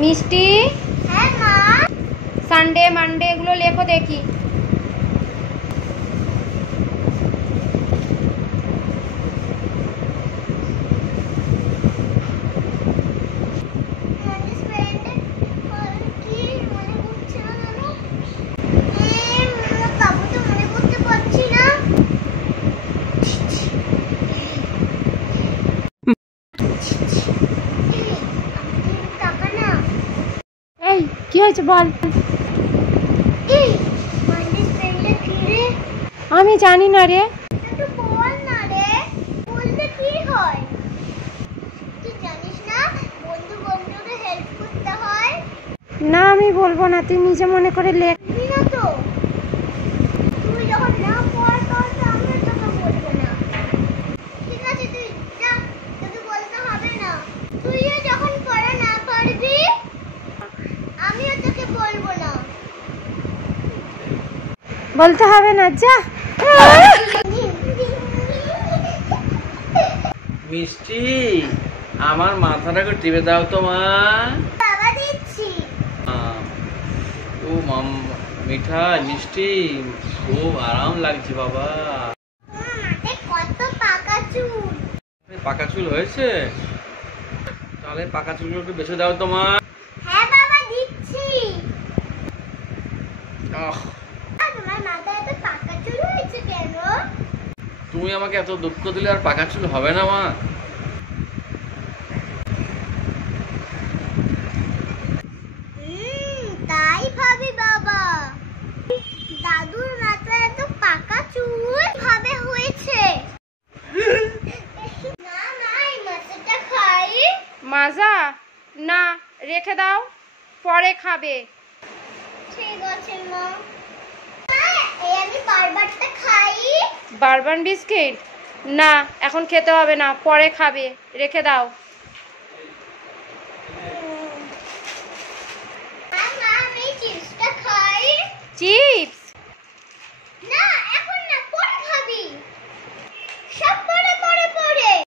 মিষ্টি। হ্যাঁ মা। সানডে মানডে এগুলো লেখো দেখি। এই কি হয়েছে বল। আমি জানি না রে। না আমি বলবো না, তুই নিজে মনে করে লেখ। বলতে হবে না, যা। মিষ্টি আমার মাথাটাকে টিপে দাও তো মা। বাবা দিচ্ছি। ও মাম মিঠা মিষ্টি খুব আরাম লাগছে বাবা। কত পাকা চুল। পাকা চুল হয়েছে, তাহলে পাকা চুলগুলো একটু বেছে দাও তো মা। হ্যাঁ বাবা দিচ্ছি। আহ, তোমার মাথায় এত পাকা চুল হয়েছে কেন? তুমি আমাকে এত দুঃখ দিলে আর পাকা চুল হবে না মা। তাই ভাবি বাবা, দাদুর মাথায় এত পাকা চুল ভাবে হয়েছে। না না এই মাথাটা খাই। মাজা না, রেখে দাও, পরে খাবে। ঠিক আছে মা। এই আমি বারবারটা খাই। বারবান বিস্কিট না, এখন খেতে হবে না, পরে খাবে, রেখে দাও। মা আমি চিপসটা খাই। চিপস